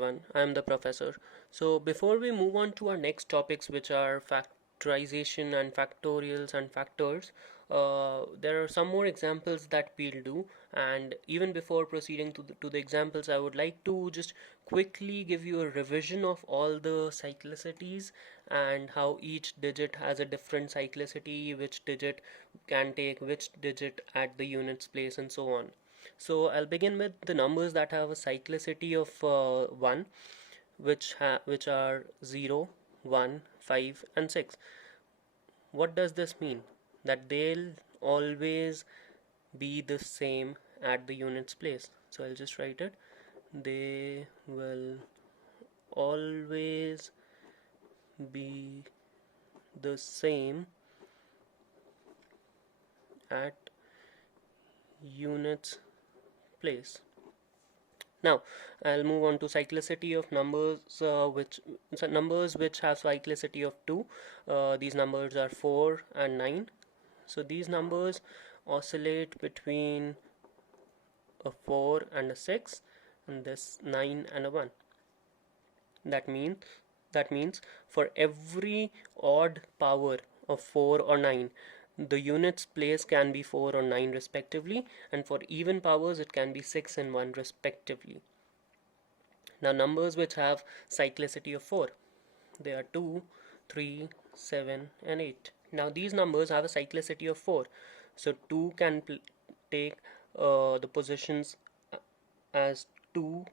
everyone, I am the professor. So before we move on to our next topics, which are factorization and factorials and factors, there are some more examples that we'll do. And even before proceeding to the examples, I would like to just quickly give you a revision of all the cyclicities and how each digit has a different cyclicity, which digit can take which digit at the units place, and so on. So I'll begin with the numbers that have a cyclicity of 1, which are 0, 1, 5, and 6. What does this mean? That they'll always be the same at the units place. So I'll just write it. They will always be the same at units place. Now I'll move on to cyclicity of numbers, numbers which have cyclicity of 2. These numbers are 4 and 9. So these numbers oscillate between a 4 and a 6, and this 9 and a 1. That means for every odd power of 4 or 9, the units place can be 4 or 9 respectively, and for even powers it can be 6 and 1 respectively. Now numbers which have cyclicity of 4, they are 2, 3, 7 and 8. Now these numbers have a cyclicity of 4, so 2 can take the positions as 2,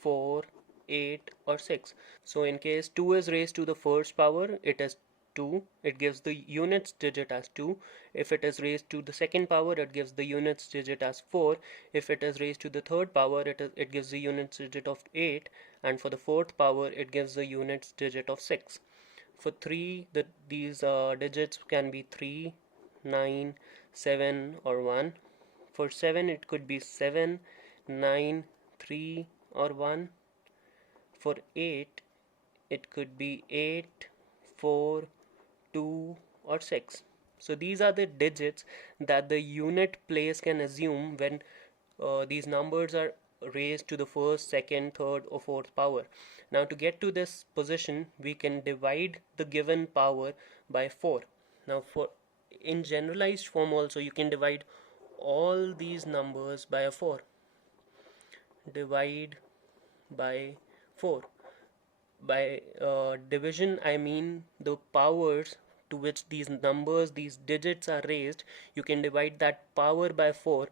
4, 8 or 6. So in case 2 is raised to the first power, it is 2, it gives the units digit as 2. If it is raised to the second power, it gives the units digit as 4. If it is raised to the third power, it gives the units digit of 8, and for the fourth power it gives the units digit of 6. For 3, these digits can be 3, 9, 7 or 1. For 7 it could be 7, 9, 3 or 1. For 8 it could be 8, 4, 2 or 6. So these are the digits that the unit place can assume when these numbers are raised to the first, second, third or fourth power. Now to get to this position, we can divide the given power by 4. Now for in generalized form also, you can divide all these numbers by a 4. Divide by 4. By division, I mean the powers to which these numbers, these digits are raised. You can divide that power by 4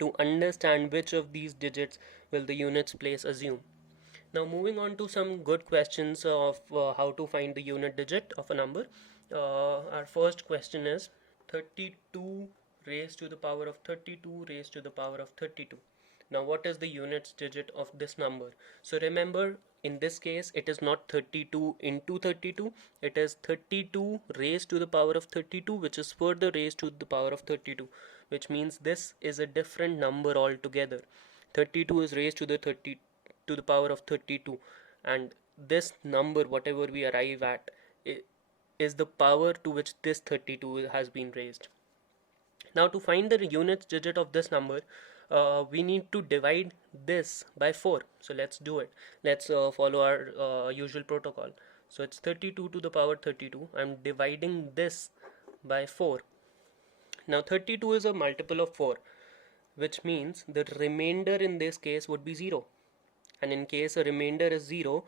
to understand which of these digits will the units place assume. Now moving on to some good questions of how to find the unit digit of a number. Our first question is 32 raised to the power of 32 raised to the power of 32. Now what is the units digit of this number? So remember, in this case it is not 32 into 32, it is 32 raised to the power of 32, which is further raised to the power of 32, which means this is a different number altogether. 32 is raised to the power of 32, and this number, whatever we arrive at, is the power to which this 32 has been raised. Now to find the units digit of this number, we need to divide this by 4. So let's do it. Let's follow our usual protocol. So it's 32 to the power 32. I'm dividing this by 4. Now 32 is a multiple of 4, which means the remainder in this case would be 0. And in case a remainder is 0,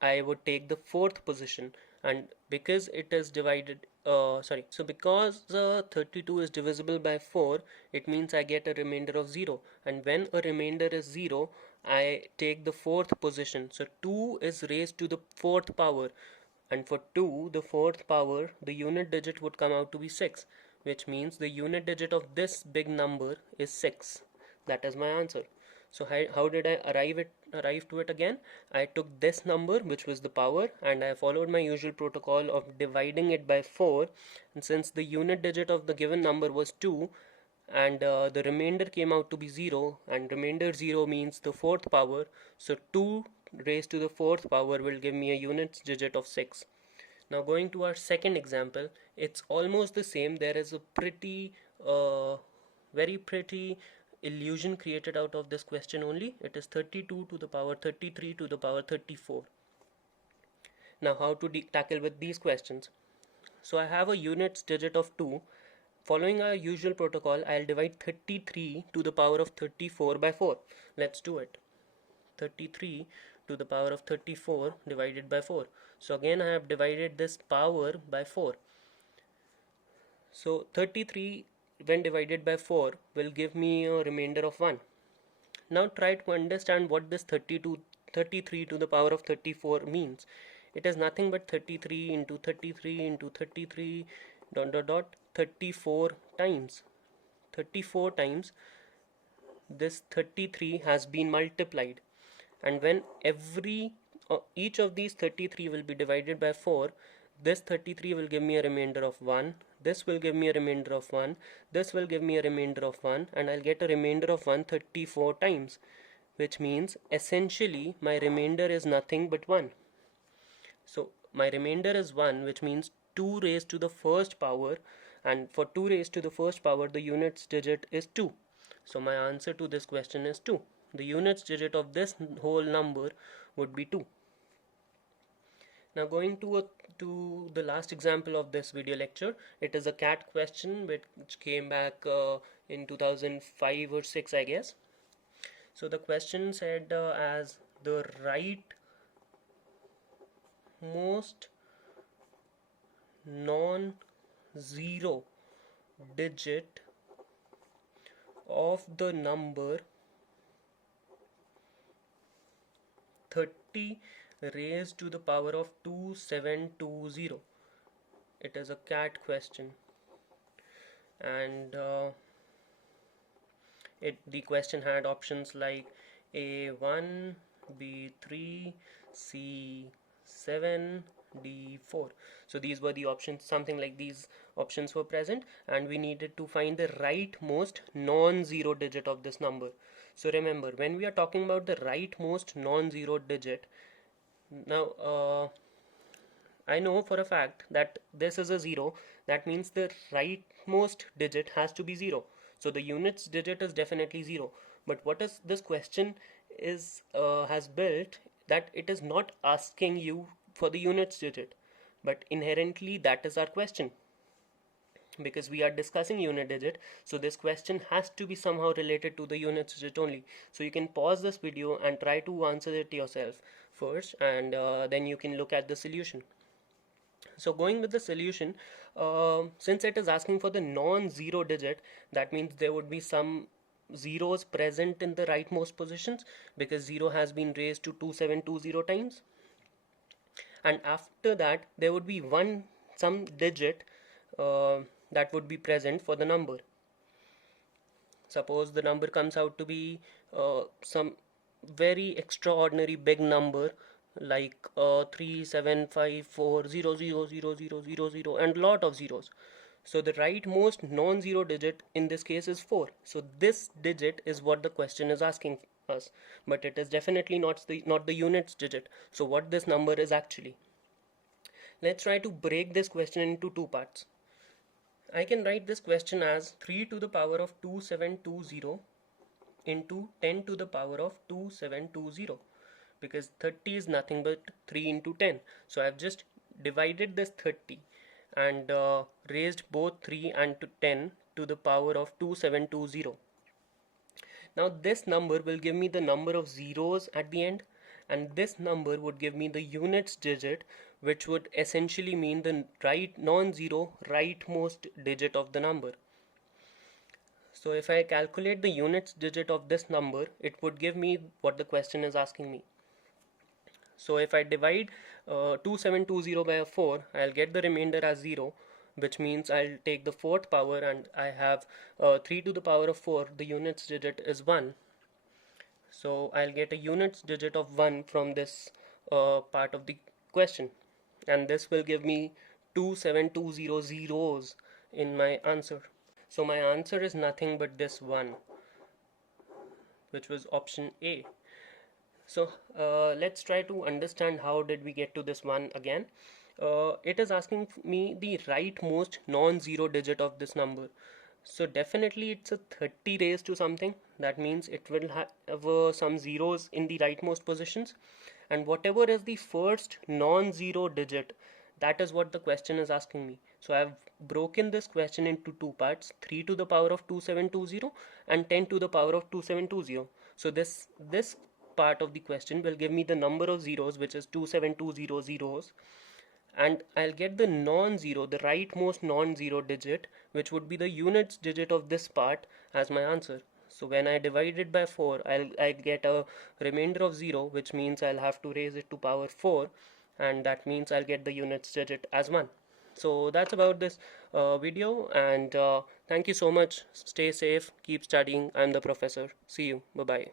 I would take the fourth position, and because it is divided so because 32 is divisible by 4, it means I get a remainder of 0, and when a remainder is 0, I take the fourth position. So 2 is raised to the fourth power, and for 2, the fourth power, the unit digit would come out to be 6, which means the unit digit of this big number is 6. That is my answer. So how did I arrive to it again? I took this number, which was the power, and I followed my usual protocol of dividing it by 4, and since the unit digit of the given number was 2, and the remainder came out to be 0, and remainder 0 means the fourth power, so 2 raised to the fourth power will give me a units digit of 6. Now going to our second example, it's almost the same. There is a very pretty illusion created out of this question only. It is 32 to the power 33 to the power 34. Now how to tackle with these questions? So I have a units digit of 2. Following our usual protocol, I'll divide 33 to the power of 34 by 4. Let's do it. 33 to the power of 34 divided by 4. So again I have divided this power by 4. So 33 when divided by 4 will give me a remainder of 1. Now try to understand what this 33 to the power of 34 means. It is nothing but 33 into 33 into 33 dot dot dot 34 times. 34 times this 33 has been multiplied, and when each of these 33 will be divided by 4, this 33 will give me a remainder of 1, this will give me a remainder of 1, this will give me a remainder of 1, and I'll get a remainder of 1 34 times, which means essentially my remainder is nothing but 1. So my remainder is 1, which means 2 raised to the first power, and for 2 raised to the first power the units digit is 2. So my answer to this question is 2. The units digit of this whole number would be 2. Now going to the last example of this video lecture. It is a CAT question which came back in 2005 or 6, I guess. So the question said as the rightmost non-zero digit of the number 30 raised to the power of 2720. It is a CAT question, and the question had options like A1, B3, C7, D4. So these were the options, something like these options were present, and we needed to find the rightmost non-zero digit of this number. So remember, when we are talking about the rightmost non-zero digit, now I know for a fact that this is a 0. That means the rightmost digit has to be 0. So the units digit is definitely 0. But what is this question has built, that it is not asking you for the units digit, but inherently that is our question, because we are discussing unit digit. So this question has to be somehow related to the units digit only. So you can pause this video and try to answer it yourself first, and then you can look at the solution. So going with the solution, since it is asking for the non-zero digit, that means there would be some zeros present in the rightmost positions, because 0 has been raised to 2720 times, and after that there would be some digit that would be present for the number. Suppose the number comes out to be some very extraordinary big number like 3754000000 and lot of zeros. So the rightmost non-zero digit in this case is 4. So this digit is what the question is asking us, but it is definitely not the units digit. So what this number is actually? Let's try to break this question into two parts. I can write this question as 3 to the power of 2720 into 10 to the power of 2720, because 30 is nothing but 3 into 10. So I've just divided this 30 and raised both 3 and 10 to the power of 2720. Now this number will give me the number of zeros at the end, and this number would give me the units digit, which would essentially mean the non-zero rightmost digit of the number. So if I calculate the units digit of this number, it would give me what the question is asking me. So if I divide 2720 by 4, I'll get the remainder as 0, which means I'll take the fourth power, and I have 3 to the power of 4. The units digit is 1. So I'll get a units digit of 1 from this part of the question, and this will give me 2720 zeros in my answer. So my answer is nothing but this 1, which was option A. So let's try to understand how did we get to this 1 again. It is asking me the rightmost non-zero digit of this number. So definitely it's a 30 raised to something. That means it will have some zeros in the rightmost positions. And whatever is the first non-zero digit, that is what the question is asking me. So I've broken this question into two parts, 3 to the power of 2720 and 10 to the power of 2720. So this part of the question will give me the number of zeros, which is 27200 zeros, and I'll get the non-zero, the rightmost non-zero digit, which would be the units digit of this part, as my answer. So when I divide it by 4, I get a remainder of 0, which means I'll have to raise it to power 4, and that means I'll get the units digit as 1. So that's about this video, and thank you so much. Stay safe, keep studying. I'm the professor. See you. Bye bye.